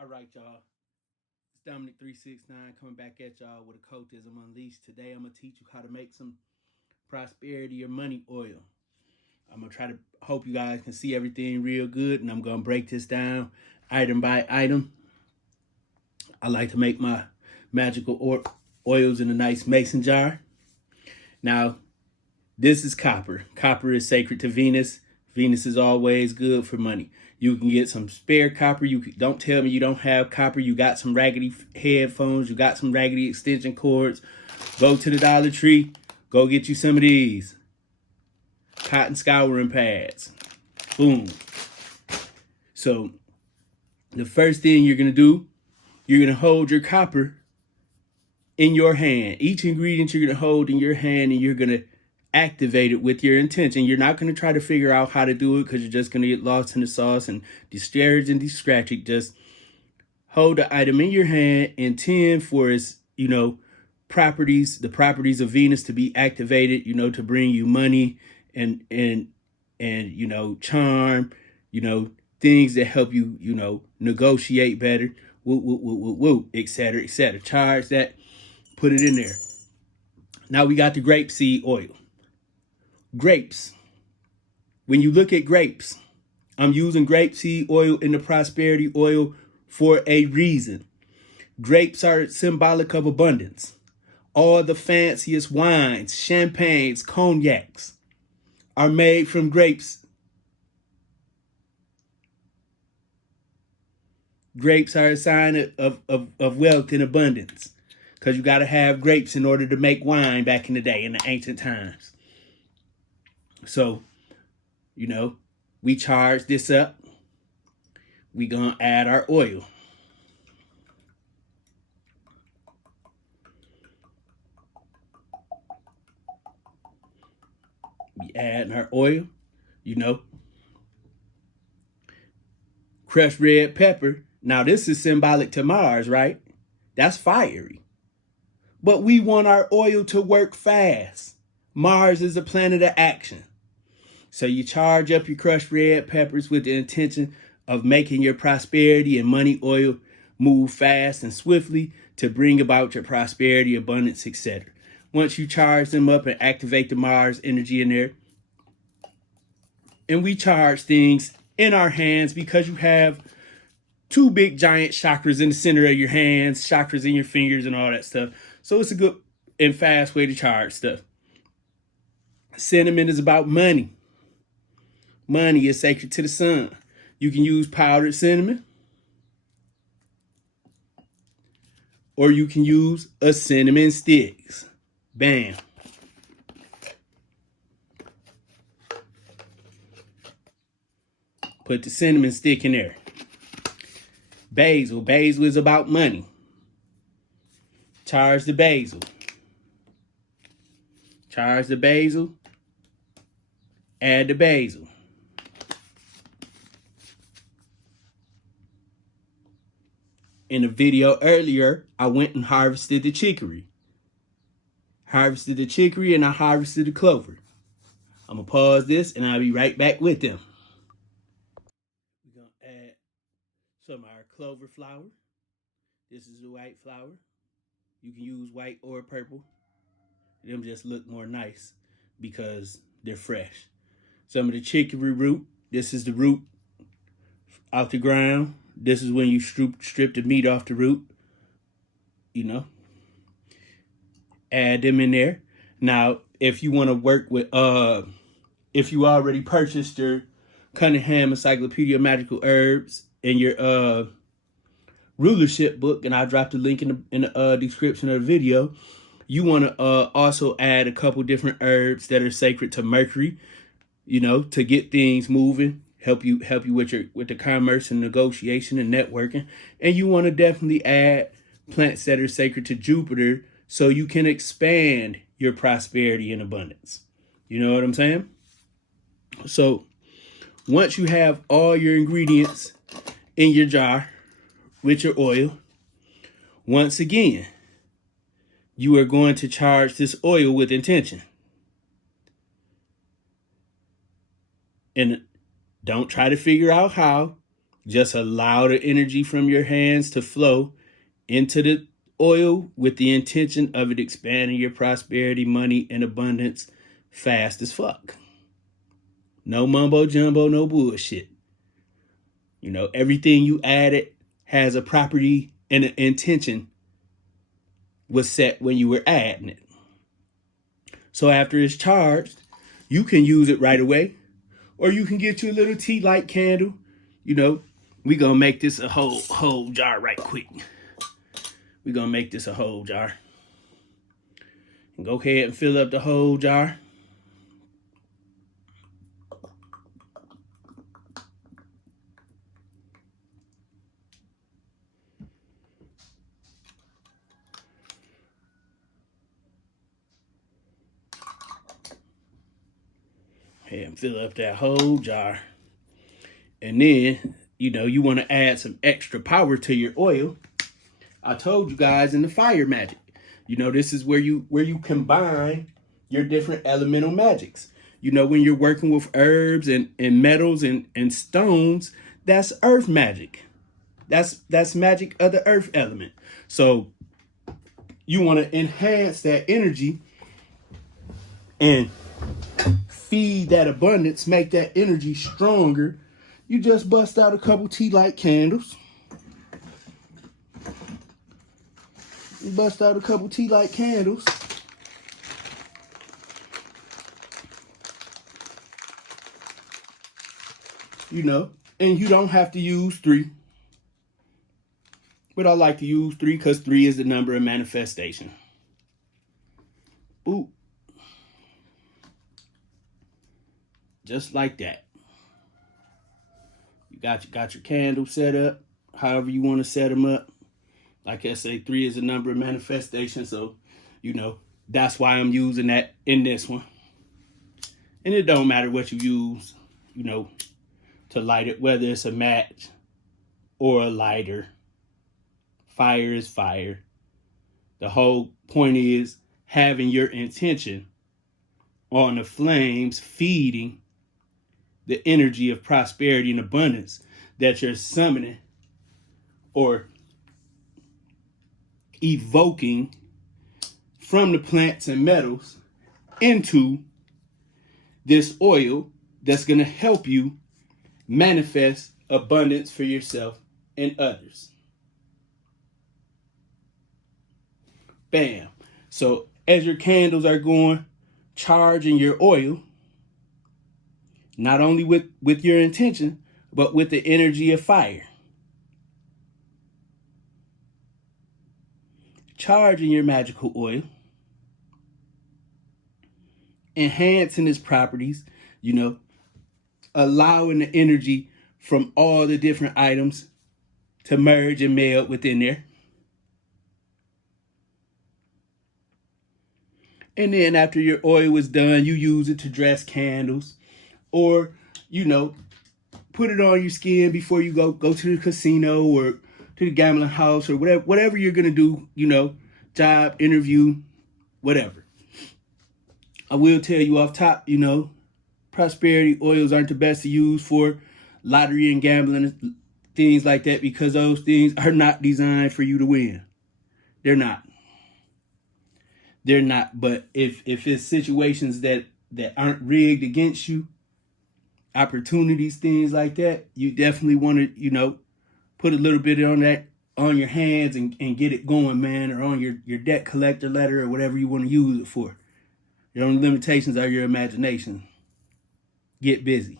All right, y'all. It's Dominic 369 coming back at y'all with Occultism Unleashed. Today I'm gonna teach you how to make some prosperity or money oil. I'm gonna try to hope you guys can see everything real good, and I'm gonna break this down item by item. I like to make my magical oils in a nice mason jar. Now, this is copper. Copper is sacred to Venus. Venus is always good for money. You can get some spare copper. Don't tell me you don't have copper. You got some raggedy headphones. You got some raggedy extension cords. Go to the Dollar Tree. Go get you some of these. Cotton scouring pads. Boom. So the first thing you're going to do, you're going to hold your copper in your hand. Each ingredient you're going to hold in your hand, and you're going to activate it with your intention. You're not going to try to figure out how to do it because you're just going to get lost in the sauce and discouraged and distracted. Just hold the item in your hand, intend for its, the properties of Venus to be activated, to bring you money and charm, things that help you, negotiate better, etc., etc. Charge that, put it in there. Now we got the grape seed oil. Grapes. When you look at grapes, I'm using grape seed oil in the prosperity oil for a reason. Grapes are symbolic of abundance. All the fanciest wines, champagnes, cognacs are made from grapes. Grapes are a sign of wealth and abundance, because you got to have grapes in order to make wine back in the day, in the ancient times. So, we charge this up. We gonna add our oil. We add our oil, crushed red pepper. Now this is symbolic to Mars, right? That's fiery. But we want our oil to work fast. Mars is a planet of action. So you charge up your crushed red peppers with the intention of making your prosperity and money oil move fast and swiftly to bring about your prosperity, abundance, etc. Once you charge them up and activate the Mars energy in there, and we charge things in our hands because you have two big giant chakras in the center of your hands, chakras in your fingers and all that stuff. So it's a good and fast way to charge stuff. Cinnamon is about money. Money is sacred to the sun. You can use powdered cinnamon, or you can use a cinnamon sticks. Bam. Put the cinnamon stick in there. Basil. Basil is about money. Charge the basil. Charge the basil. Add the basil. In the video earlier, I went and harvested the chicory. Harvested the chicory and I harvested the clover. I'm going to pause this and I'll be right back with them. We're going to add some of our clover flower. This is the white flower. You can use white or purple. Them just look more nice because they're fresh. Some of the chicory root. This is the root off the ground. This is when you strip the meat off the root. Add them in there. Now, if you want to work with, if you already purchased your Cunningham Encyclopedia of Magical Herbs in your rulership book, and I dropped a link in the description of the video, you want to also add a couple different herbs that are sacred to Mercury, to get things moving. Help you with the commerce and negotiation and networking. And you want to definitely add plants that are sacred to Jupiter so you can expand your prosperity and abundance. You know what I'm saying? So once you have all your ingredients in your jar with your oil, once again, you are going to charge this oil with intention. And don't try to figure out how. Just allow the energy from your hands to flow into the oil with the intention of it expanding your prosperity, money, and abundance fast as fuck. No mumbo jumbo, no bullshit. You know, everything you added has a property and an intention was set when you were adding it. So after it's charged, you can use it right away, or you can get you a little tea light candle. You know, we gonna make this a whole jar right quick. We're gonna make this a whole jar. And go ahead and fill up the whole jar. And fill up that whole jar. And then, you know, you want to add some extra power to your oil. I told you guys in the fire magic, you know, this is where you combine your different elemental magics. You know, when you're working with herbs and metals and stones, that's earth magic. That's magic of the earth element. So you want to enhance that energy and feed that abundance, make that energy stronger. You just bust out a couple tea light candles. You bust out a couple tea light candles. You know, and you don't have to use 3. But I like to use 3 because 3 is the number of manifestation. Boop. Just like that. You got your candle set up, however you want to set them up. Like I say, 3 is a number of manifestation, so, you know, that's why I'm using that in this one. And it don't matter what you use, you know, to light it, whether it's a match or a lighter. Fire is fire. The whole point is having your intention on the flames feeding the energy of prosperity and abundance that you're summoning or evoking from the plants and metals into this oil that's going to help you manifest abundance for yourself and others. Bam. So as your candles are going, charging your oil, not only with your intention, but with the energy of fire. Charging your magical oil, enhancing its properties, you know, allowing the energy from all the different items to merge and meld within there. And then after your oil is done, you use it to dress candles or, you know, put it on your skin before you go to the casino or to the gambling house or whatever you're going to do, you know, job, interview, whatever. I will tell you off top, you know, prosperity oils aren't the best to use for lottery and gambling and things like that because those things are not designed for you to win. They're not. They're not. But if it's situations that aren't rigged against you, opportunities, things like that, you definitely want to, you know, put a little bit on that on your hands and get it going, man, or on your debt collector letter or whatever you want to use it for. Your only limitations are your imagination. Get busy.